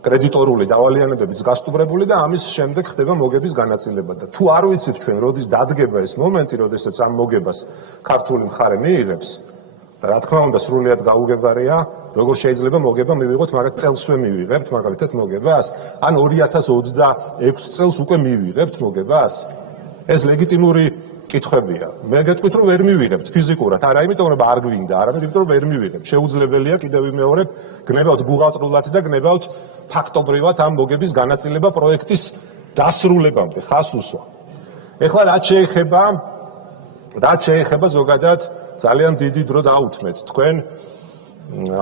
კრედიტორული დავალიანებებიც გასტუმრებული და ამის შემდეგ ხდება მოგების განაწილება და თუ არ ვიცით ჩვენ როდის დადგება ეს მომენტი, როდესაც ამ მოგებას ქართული მხარე მიიღებს და რა თქმა უნდა სრულიად გაუგებარია, როგორ შეიძლება მოგება მივიღოთ, მაგრამ წელსვე მივიღებთ მაგალითად მოგებას, ან 2026 წელს უკვე მივიღებთ მოგებას. ეს ლეგიტიმური კითხვებია. მე გეტყვით, რომ ვერ მივიღებთ ფიზიკურად, არა იმიტომ რომ არ გვინდა, არამედ იმიტომ რომ ვერ მივიღებთ. შეუძლებელია კიდევ ვიმეორებ, გნებავთ ბუღალტრულად და გნებავთ ფაქტობრივად ამ მოგების განაწილება პროექტის დასრულებამდე, ხას უსვა. ეხლა რაც შეეხება ზოგადად ძალიან დიდი დრო დაუთმეთ თქვენ,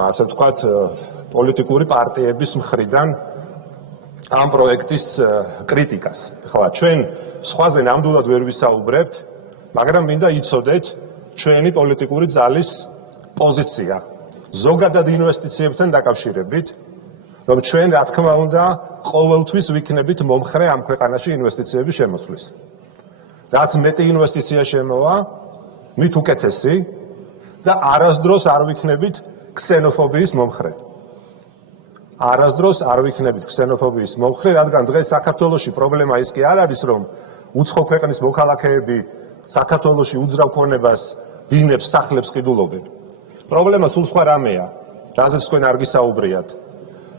ასე ვთქვათ, პოლიტიკური პარტიების მხრიდან ამ პროექტის კრიტიკას. ეხლა ჩვენ სხვაზე ნამდვილად ვერ ვისაუბრებთ, მაგრამ მინდა იცოდეთ ჩვენი პოლიტიკური ძალის პოზიცია ზოგადად ინვესტიციებთან დაკავშირებით, რომ ჩვენ რა თქმა უნდა ყოველთვის ვიქნებით მომხრე ამ ქვეყანაში ინვესტიციების შემოსვლის. რაც მეტი ინვესტიცია შემოვა, მით უკეთესი და არასდროს არ ვიქნებით ქსენოფობიის მომხრე. არასდროს არ ვიქნებით ქსენოფობიის მომხრე, რადგან დღეს საქართველოში პრობლემა ის კი არ არის, რომ უცხო ქვეყნის მოქალაქეები საქართველოში უძრავ ქონებას, ბინებს, სახლებს ყიდულობენ. პრობლემა სულ სხვა რამეა, რაზეც თქვენ არ გისაუბრიათ.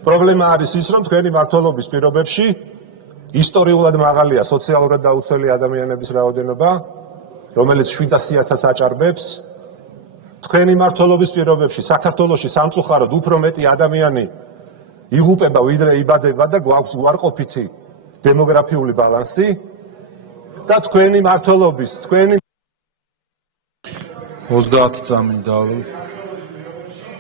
პრობლემა არის ის, რომ თქვენი მმართველობის პირობებში ისტორიულად მაღალია სოციალურად დაუცველი ადამიანების რაოდენობა, რომელიც 700.000 აჭარბებს. თქვენი მმართველობის პირობებში საქართველოში სამწუხაროდ უფრო მეტი ადამიანი იღუპება, ვიდრე იბადება და გვაქვს უარყოფითი დემოგრაფიული ბალანსი და თქვენი მმართველობის, 30 წამი დაალო.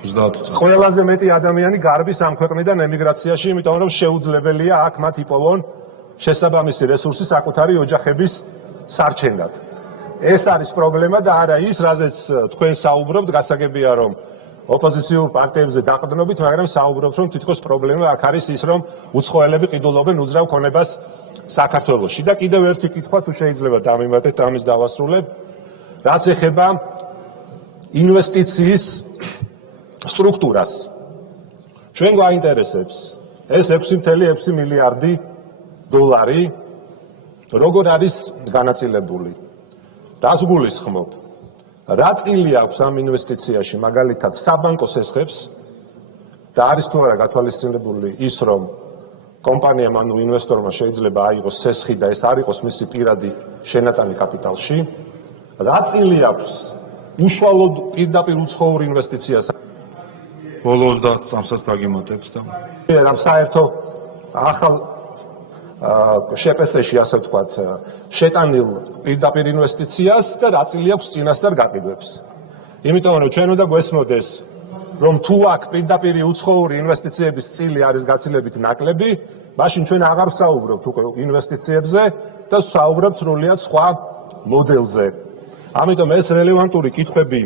30 წამი. ყველაზე მეტი ადამიანი გარბის ამ ქვეყნიდან ემიგრაციაში, იმიტომ რომ შეუძლებელია აქ მათ იპოვონ შესაბამისი რესურსი საკუთარი ოჯახების სარჩენად. ეს არის პრობლემა და არა ის, რაზეც თქვენ საუბრობთ, გასაგებია რომ ოპოზიციურ პარტიებზე დაყრდნობით, მაგრამ საუბრობთ, რომ თითქოს პრობლემა აქ არის ის, რომ უცხოელები ყიდულობენ უძრავ ქონებას საქართველოში. და კიდევ ერთი კითხვა თუ შეიძლება დამიმატეთ, ამის დავასრულებ, რაც ეხება ინვესტიციის სტრუქტურას. ჩვენ გვაინტერესებს ეს 6.6 მილიარდი დოლარი როგორ არის განაწილებული. რას გულისხმობ? რა წილი აქვს ამ ინვესტიციაში, მაგალითად, საბანკო სესხებს და არის თუ არა გათვალისწინებული ის, რომ კომპანიამ ანუ ინვესტორმა შეიძლება აიღოს სესხი და ეს არ იყოს მისი პირადი შენატანი კაპიტალში. რა წილი აქვს უშუალოდ პირდაპირ უცხოურ ინვესტიციას? ბოლო 30 წამსაც დაგემატებთ და რამ საერთო ახალ შეპესეში ასე ვთქვათ შეტანილ პირდაპირ ინვესტიციას და რა წილი აქვს წინასწარ გაყიდვებს. იმიტომ რომ ჩვენ უნდა გვესმოდეს რომ თუ აქ პირდაპირი უცხოური ინვესტიციების წილი არის გაცილებით ნაკლები, მაშინ ჩვენ აღარ საუბრობთ უკვე ინვესტიციებზე და საუბრობთ სრულიად სხვა მოდელზე. ამიტომ ეს რელევანტური კითხვები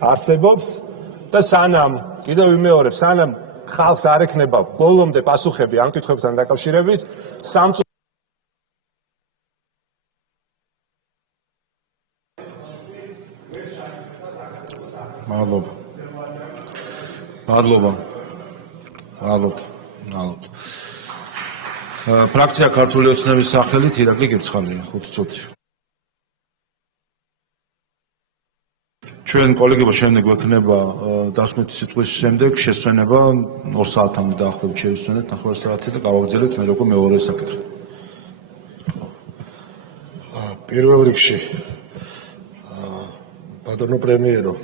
არსებობს და სანამ კიდევ ვიმეორებ, სანამ ხალხს არ ექნება ბოლომდე პასუხები ამ კითხვებთან დაკავშირებით, მადლობა. ფრაქცია ქართული ოცნების სახელით ირაკლი გერცხალია 5 წუთი. ჩვენ კოლეგებო შემდეგ გვექნება დასკვნითი სიტყვის შემდეგ შესვენება 2 საათამდე დაახლოებით შევისვენეთ 9 საათი და გავაგრძელებთ მე როგორ მეორე საკითხი. პირველ რიგში ბატონო პრემიერო,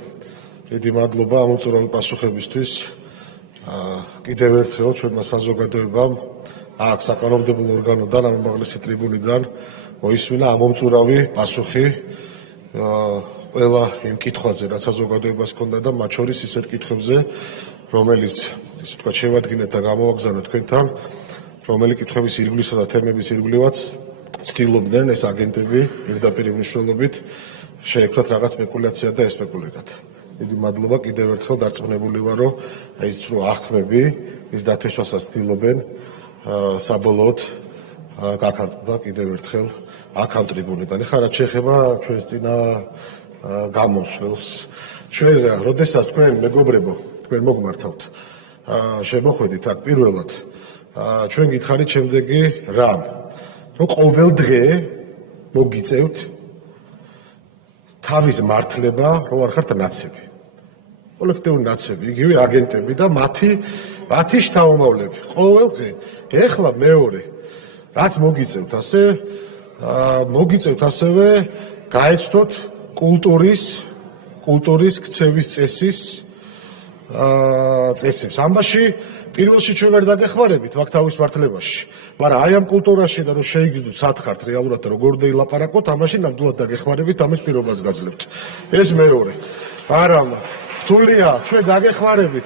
დიდი მადლობა ამ უწურავი პასუხებისთვის. კიდევ ერთხელ ჩვენმა საზოგადოებამ აქ საკანონმდებლო ორგანოდან, ამ უმაღლესი ტრიბუნიდან მოისმინა ამ უწურავი პასუხი ყველა იმ კითხვაზე, რაც საზოგადოებას ჰქონდა და მათ შორის ისეთ კითხვებზე, რომელიც ისე ვთქვათ შევადგინეთ და გამოვაგზავნეთ თქვენთან, რომელი კითხვების ირგვლისა და თემების ირგვლივაც ცდილობდნენ ეს აგენტები პირდაპირ მნიშვნელობით შეექმნათ რაღაც სპეკულაცია და ესპეკულირათ. დიდი მადლობა კიდევ ერთხელ დარწმუნებული ვარ, რომ ის რო ახმები ის დათესვასაც ცდილობენ საბოლოოდ გაქარწყდა კიდევ ერთხელ აქ ამ ტრიბუნიდან. ეხლა რაც შეეხება ჩვენს წინა გამოსვლელს, ჩვენ როდესაც თქვენ მეგობრებო, თქვენ მოგმართავთ, შემოხვედით აქ პირველად, ჩვენ გითხარით შემდეგი რამ, რომ ყოველ დღე მოგიწევთ თავის მართლება, რომ არ ხართ ნაცები. კოლექტიური ნაცები, იგივე აგენტები და მათი შთამომავლები. ყოველ დღე. ეხლა მეორე, რაც მოგიწევთ ასევე გაეცდოთ კულტურის ქცევის წესებს. ამაში პირველში ჩვენ ვერ დაგეხმარებით მაგ თავის მართლებაში, მაგრამ აი ამ კულტურაში და რომ შეიგრძნოთ სათხართ რეალურად და როგორ დაილაპარაკოთ, ამაში ნამდვილად დაგეხმარებით, ამის პირობას გაძლევთ. ეს მეორე. მაგრამ რთულია ჩვენ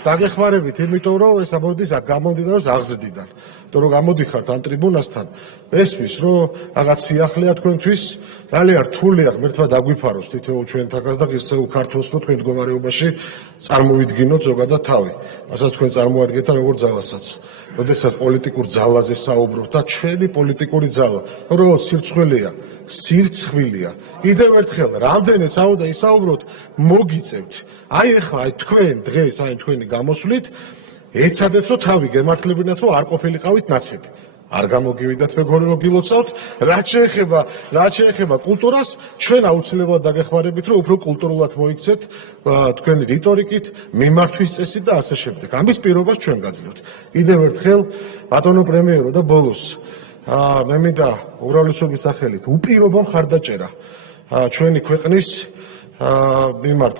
დაგეხმარებით, იმიტომ რომ ეს ამოდის გამომდინარეობს აღზრდიდან. რომ გამოდიხართ ამ ტრიბუნასთან, ესმის, რომ რაღაც სიახლეა თქვენთვის, ძალიან რთულია ღმერთმა დაგვიფაროს თითოეულ ჩვენთაგას და ღირსეულ ქართულს, რომ თქვენ მდგომარეობაში წარმოვიდგინოთ ზოგადად თავი. რასაც თქვენ წარმოადგენთ როგორ ძალასაც. როდესაც პოლიტიკურ ძალაზე საუბრობთ და ჩვენი პოლიტიკური ძალა, რომ სირცხვილია. კიდევ ერთხელ, რამდენიც აუდა ისაუბროთ, მოგიწევთ. აი ეხლა თქვენ დღეს თქვენი გამოსვლით ეცადეთ რომ თავი გემართლებინათ რომ არ ყოფილიყავით ნაცები. არ გამოგივიდათ მეგობრებო გილოცავთ, რაც შეეხება კულტურას, ჩვენ აუცილებლად დაგეხმარებით რომ უფრო კულტურულად მოიქცეთ თქვენი რიტორიკით, მიმართვის წესით და ასე შემდეგ. ამის პირობას ჩვენ გაძლევთ. კიდევ ერთხელ ბატონო პრემიერო და ბოლოს მე მინდა უმრავლესობის სახელით უპირობო მხარდაჭერა ჩვენი ქვეყნის მიმართ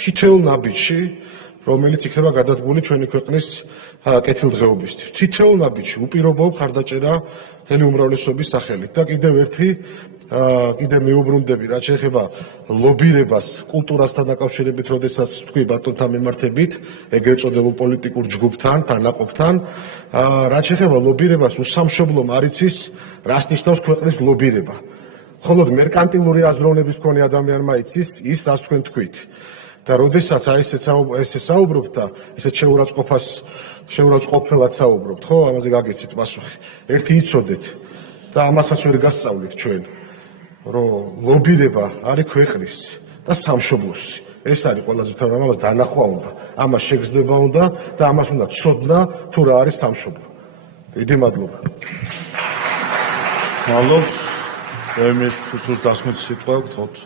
თითოეულ ნაბიჯში, რომელიც იქნება გადადგმული ჩვენი ქვეყნის კეთილდღეობისთვის. თითოეულ ნაბიჯში უპირობო მხარდაჭერა მთელი უმრავლესობის სახელით და კიდევ მეუბრუნდები, რაც შეეხება ლობირებას კულტურასთან დაკავშირებით, როდესაც თქვი ბატონთან მიმართებით, ეგრეთ წოდებულ პოლიტიკურ ჯგუფთან, თანაყოფთან, რაც შეეხება ლობირებას, უსამშობლომ არ იცის, რას ნიშნავს ქვეყნის ლობირება. მხოლოდ მერკანტილური აზროვნების მქონე ადამიანმა იცის ის, რას თქვენ თქვით. და როდესაც ესე საუბრობთ და ესე შეურაცხყოფელად საუბრობთ, ხო, ამაზე გაგეცით პასუხი. ერთი იცოდეთ და ამასაც ვერ გასწავლით ჩვენ, რომ ლობირება არის ქვეყნის და სამშობლოსი. ეს არის ყველაზე მთავარი რამ, ამას დანახვა უნდა, ამას შეგრძნება უნდა და ამას უნდა ცოდნა თუ რა არის სამშობლო. დიდი მადლობა. მადლობთ. პრემიერს თუ სურს დასმეთ სიტყვა გთხოვთ.